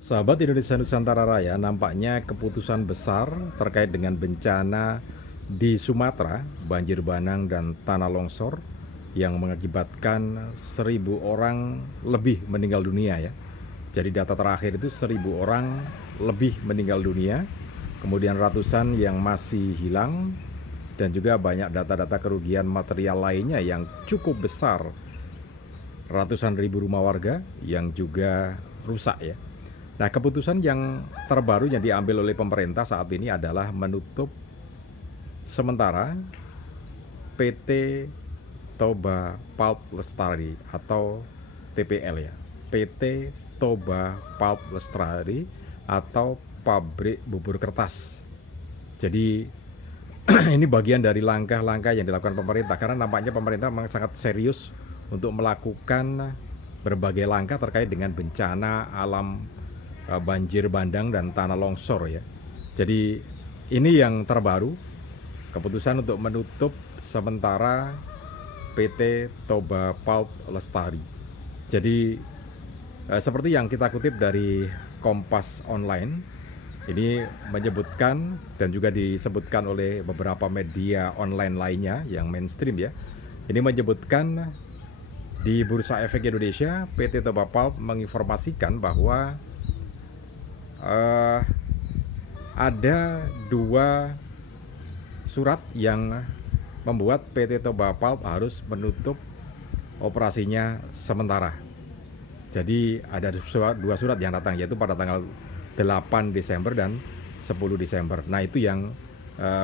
Sahabat Indonesia Nusantara Raya, nampaknya keputusan besar terkait dengan bencana di Sumatera, banjir bandang dan tanah longsor yang mengakibatkan 1.000 orang lebih meninggal dunia ya. Jadi data terakhir itu 1.000 orang lebih meninggal dunia, kemudian ratusan yang masih hilang, dan juga banyak data-data kerugian material lainnya yang cukup besar. Ratusan ribu rumah warga yang juga rusak ya. Nah, keputusan yang terbaru yang diambil oleh pemerintah saat ini adalah menutup sementara PT Toba Pulp Lestari atau TPL ya. PT Toba Pulp Lestari atau pabrik bubur kertas. Jadi ini bagian dari langkah-langkah yang dilakukan pemerintah karena nampaknya pemerintah memang sangat serius untuk melakukan berbagai langkah terkait dengan bencana alam, banjir bandang dan tanah longsor ya. Jadi ini yang terbaru, keputusan untuk menutup sementara PT Toba Pulp Lestari. Jadi seperti yang kita kutip dari Kompas Online, ini menyebutkan dan juga disebutkan oleh beberapa media online lainnya yang mainstream ya. Ini menyebutkan di Bursa Efek Indonesia, PT Toba Pulp menginformasikan bahwa ada 2 surat yang membuat PT Toba Pulp harus menutup operasinya sementara. Jadi ada 2 surat yang datang, yaitu pada tanggal 8 Desember dan 10 Desember. Nah, itu yang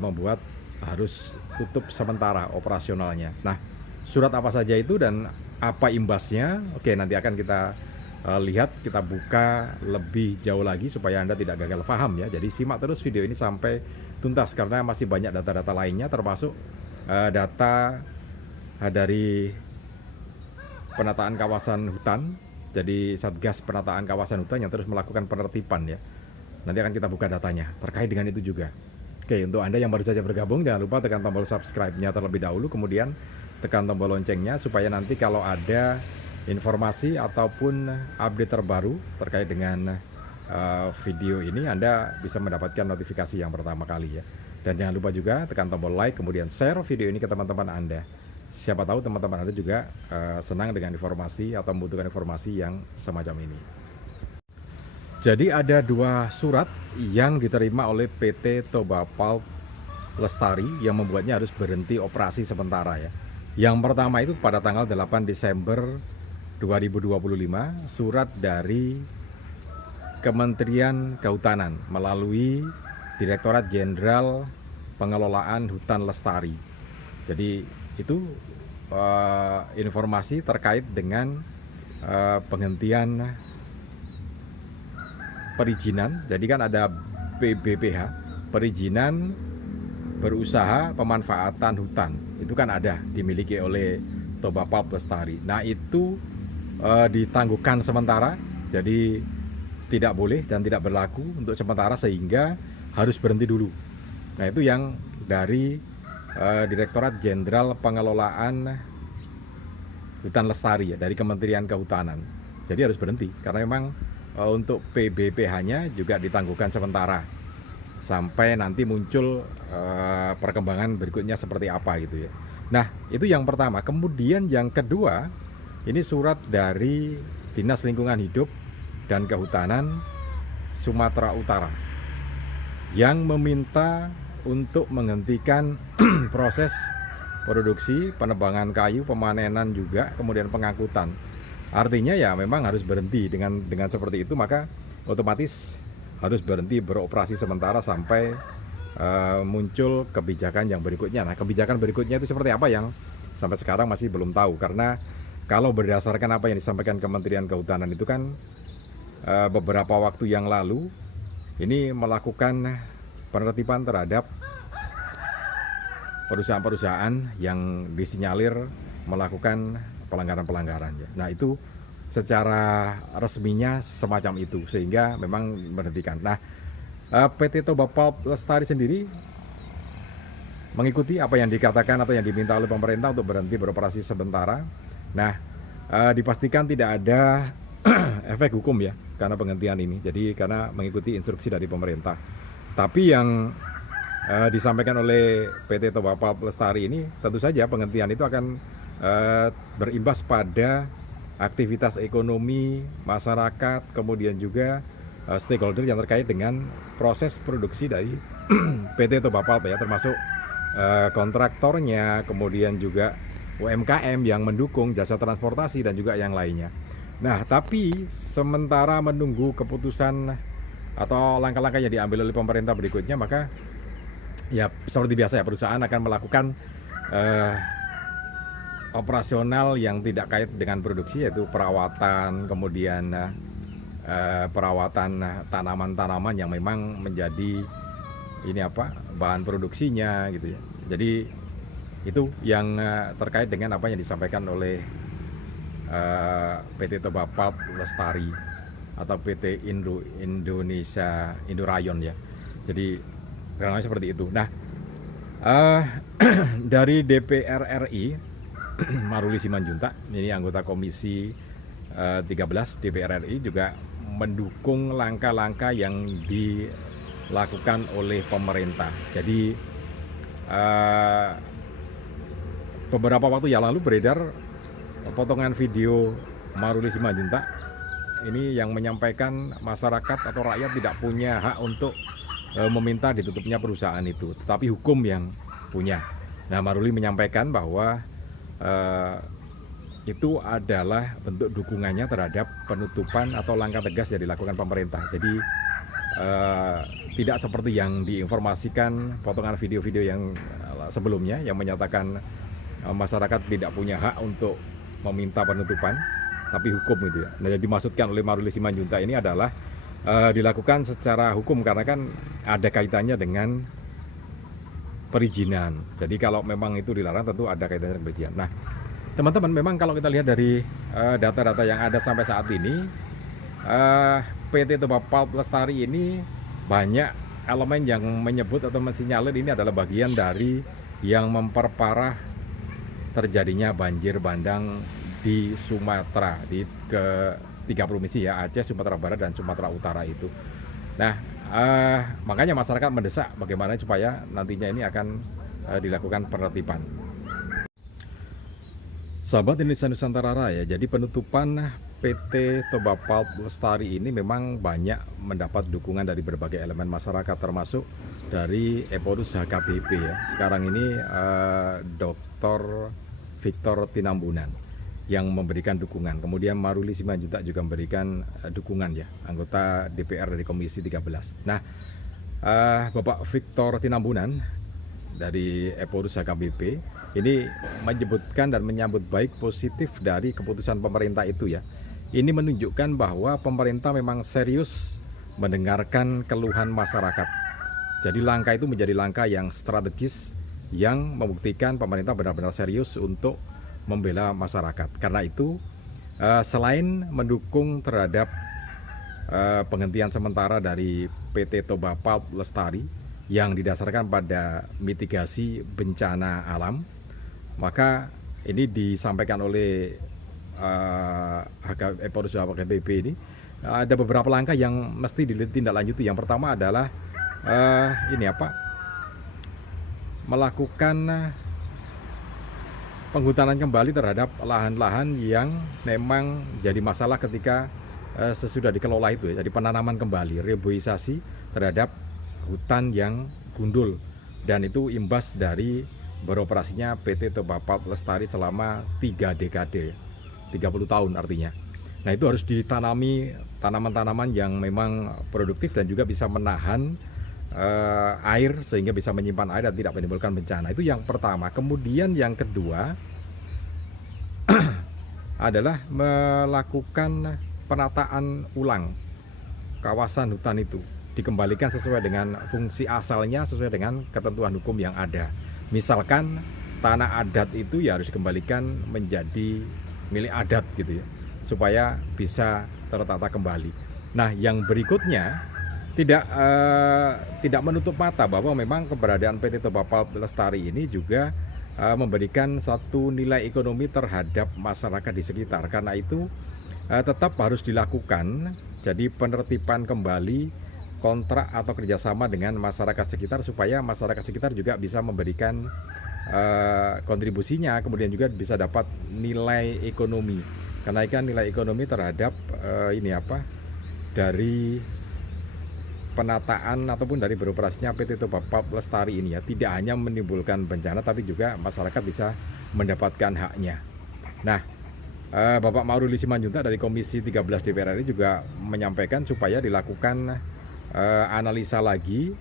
membuat harus tutup sementara operasionalnya. Nah, surat apa saja itu dan apa imbasnya? Oke, nanti akan kita lihat, kita buka lebih jauh lagi supaya Anda tidak gagal paham ya. Jadi simak terus video ini sampai tuntas karena masih banyak data-data lainnya, termasuk data dari penataan kawasan hutan. Jadi Satgas Penataan Kawasan Hutan yang terus melakukan penertiban ya. Nanti akan kita buka datanya terkait dengan itu juga. Oke, untuk Anda yang baru saja bergabung, jangan lupa tekan tombol subscribe-nya terlebih dahulu, kemudian tekan tombol loncengnya supaya nanti kalau ada informasi ataupun update terbaru terkait dengan video ini, Anda bisa mendapatkan notifikasi yang pertama kali ya. Dan jangan lupa juga tekan tombol like, kemudian share video ini ke teman-teman Anda. Siapa tahu teman-teman Anda juga senang dengan informasi atau membutuhkan informasi yang semacam ini. Jadi ada 2 surat yang diterima oleh PT Toba Pulp Lestari yang membuatnya harus berhenti operasi sementara ya. Yang pertama itu pada tanggal 8 Desember 2025, surat dari Kementerian Kehutanan melalui Direktorat Jenderal Pengelolaan Hutan Lestari. Jadi itu informasi terkait dengan penghentian perizinan. Jadi kan ada PBPH, perizinan berusaha pemanfaatan hutan. Itu kan ada dimiliki oleh Toba Pulp Lestari. Nah, itu ditangguhkan sementara. Jadi tidak boleh dan tidak berlaku untuk sementara sehingga harus berhenti dulu. Nah, itu yang dari Direktorat Jenderal Pengelolaan Hutan Lestari ya, dari Kementerian Kehutanan. Jadi harus berhenti karena memang untuk PBPH-nya juga ditangguhkan sementara sampai nanti muncul perkembangan berikutnya seperti apa gitu ya. Nah, itu yang pertama. Kemudian yang kedua, ini surat dari Dinas Lingkungan Hidup dan Kehutanan Sumatera Utara yang meminta untuk menghentikan proses produksi, penebangan kayu, pemanenan juga, kemudian pengangkutan. Artinya ya memang harus berhenti dengan seperti itu, maka otomatis harus berhenti beroperasi sementara sampai muncul kebijakan yang berikutnya. Nah, kebijakan berikutnya itu seperti apa yang sampai sekarang masih belum tahu, karena kalau berdasarkan apa yang disampaikan Kementerian Kehutanan itu kan beberapa waktu yang lalu ini melakukan penertiban terhadap perusahaan-perusahaan yang disinyalir melakukan pelanggaran-pelanggaran ya. Nah, itu secara resminya semacam itu sehingga memang menghentikan. Nah, PT Toba Pulp Lestari sendiri mengikuti apa yang dikatakan atau yang diminta oleh pemerintah untuk berhenti beroperasi sementara. Nah, dipastikan tidak ada efek hukum ya karena penghentian ini. Jadi karena mengikuti instruksi dari pemerintah. Tapi yang disampaikan oleh PT Toba Pulp Lestari ini tentu saja penghentian itu akan berimbas pada aktivitas ekonomi masyarakat, kemudian juga stakeholder yang terkait dengan proses produksi dari PT Toba Pulp ya, termasuk kontraktornya, kemudian juga UMKM yang mendukung jasa transportasi dan juga yang lainnya. Nah, tapi sementara menunggu keputusan atau langkah-langkah yang diambil oleh pemerintah berikutnya, maka ya seperti biasa ya, perusahaan akan melakukan operasional yang tidak kait dengan produksi, yaitu perawatan, kemudian perawatan tanaman-tanaman yang memang menjadi bahan produksinya gitu ya. Jadi itu yang terkait dengan apa yang disampaikan oleh PT Toba Pulp Lestari atau PT Indonesia Indurayon ya. Jadi kurang lebih seperti itu. Nah, dari DPR RI Maruli Simanjuntak, ini anggota Komisi 13 DPR RI, juga mendukung langkah-langkah yang dilakukan oleh pemerintah. Jadi beberapa waktu yang lalu beredar potongan video Maruli Simanjuntak ini yang menyampaikan masyarakat atau rakyat tidak punya hak untuk meminta ditutupnya perusahaan itu, tetapi hukum yang punya. Nah, Maruli menyampaikan bahwa itu adalah bentuk dukungannya terhadap penutupan atau langkah tegas yang dilakukan pemerintah. Jadi tidak seperti yang diinformasikan potongan video-video yang sebelumnya yang menyatakan masyarakat tidak punya hak untuk meminta penutupan, tapi hukum itu ya. Nah, yang dimaksudkan oleh Maruli Simanjuntak ini adalah dilakukan secara hukum karena kan ada kaitannya dengan perizinan. Jadi kalau memang itu dilarang tentu ada kaitannya dengan perizinan. Nah, teman-teman, memang kalau kita lihat dari data-data yang ada sampai saat ini, PT Toba Pulp Lestari ini banyak elemen yang menyebut atau mensinyalir ini adalah bagian dari yang memperparah terjadinya banjir bandang di Sumatera, di ke 3 provinsi ya, Aceh, Sumatera Barat, dan Sumatera Utara itu. Nah, makanya masyarakat mendesak bagaimana supaya nantinya ini akan dilakukan penertiban. Sahabat Indonesia Nusantara Raya, jadi penutupan PT Toba Pulp Lestari ini memang banyak mendapat dukungan dari berbagai elemen masyarakat, termasuk dari Epodus HKBP ya. Sekarang ini Dr. Victor Tinambunan yang memberikan dukungan. Kemudian Maruli Simanjuntak juga memberikan dukungan ya, anggota DPR dari Komisi 13. Nah, Bapak Victor Tinambunan dari Epodus HKBP ini menyebutkan dan menyambut baik positif dari keputusan pemerintah itu ya. Ini menunjukkan bahwa pemerintah memang serius mendengarkan keluhan masyarakat. Jadi langkah itu menjadi langkah yang strategis yang membuktikan pemerintah benar-benar serius untuk membela masyarakat. Karena itu selain mendukung terhadap penghentian sementara dari PT Toba Pulp Lestari yang didasarkan pada mitigasi bencana alam, maka ini disampaikan oleh Epodus HKBP ini ada beberapa langkah yang mesti ditindaklanjuti. Yang pertama adalah melakukan penghutanan kembali terhadap lahan-lahan yang memang jadi masalah ketika sesudah dikelola itu ya. Jadi penanaman kembali, reboisasi terhadap hutan yang gundul, dan itu imbas dari beroperasinya PT Toba Pulp Lestari selama 3 dekade, 30 tahun artinya. Nah, itu harus ditanami tanaman-tanaman yang memang produktif dan juga bisa menahan air sehingga bisa menyimpan air dan tidak menimbulkan bencana. Itu yang pertama. Kemudian yang kedua adalah melakukan penataan ulang kawasan hutan itu, dikembalikan sesuai dengan fungsi asalnya, sesuai dengan ketentuan hukum yang ada. Misalkan tanah adat itu ya harus dikembalikan menjadi milik adat gitu ya, supaya bisa tertata kembali. Nah, yang berikutnya tidak menutup mata bahwa memang keberadaan PT Toba Pulp Lestari ini juga memberikan satu nilai ekonomi terhadap masyarakat di sekitar. Karena itu tetap harus dilakukan. Jadi penertiban kembali kontrak atau kerjasama dengan masyarakat sekitar supaya masyarakat sekitar juga bisa memberikan kontribusinya, kemudian juga bisa dapat nilai ekonomi, kenaikan nilai ekonomi terhadap dari penataan ataupun dari beroperasinya PT Toba Pulp Lestari ini ya, tidak hanya menimbulkan bencana tapi juga masyarakat bisa mendapatkan haknya. Nah, Bapak Mauruli Simanjuntak dari Komisi 13 DPR RI juga menyampaikan supaya dilakukan analisa lagi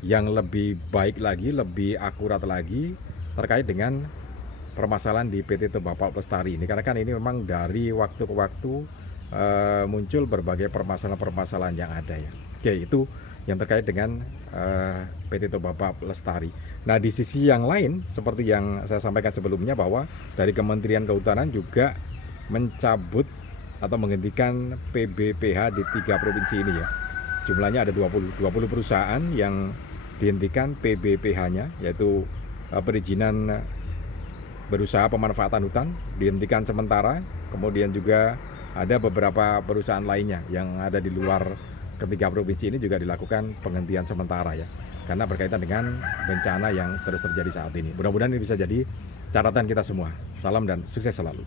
yang lebih baik lagi, lebih akurat lagi terkait dengan permasalahan di PT Toba Pulp Lestari ini, karena kan ini memang dari waktu ke waktu muncul berbagai permasalahan-permasalahan yang ada ya. Oke, itu yang terkait dengan PT Toba Pulp Lestari. Nah, di sisi yang lain seperti yang saya sampaikan sebelumnya bahwa dari Kementerian Kehutanan juga mencabut atau menghentikan PBPH di 3 provinsi ini ya. Jumlahnya ada 20 perusahaan yang dihentikan PBPH-nya, yaitu perizinan berusaha pemanfaatan hutan dihentikan sementara. Kemudian juga ada beberapa perusahaan lainnya yang ada di luar ketiga provinsi ini juga dilakukan penghentian sementara ya, karena berkaitan dengan bencana yang terus terjadi saat ini. Mudah-mudahan ini bisa jadi catatan kita semua. Salam dan sukses selalu.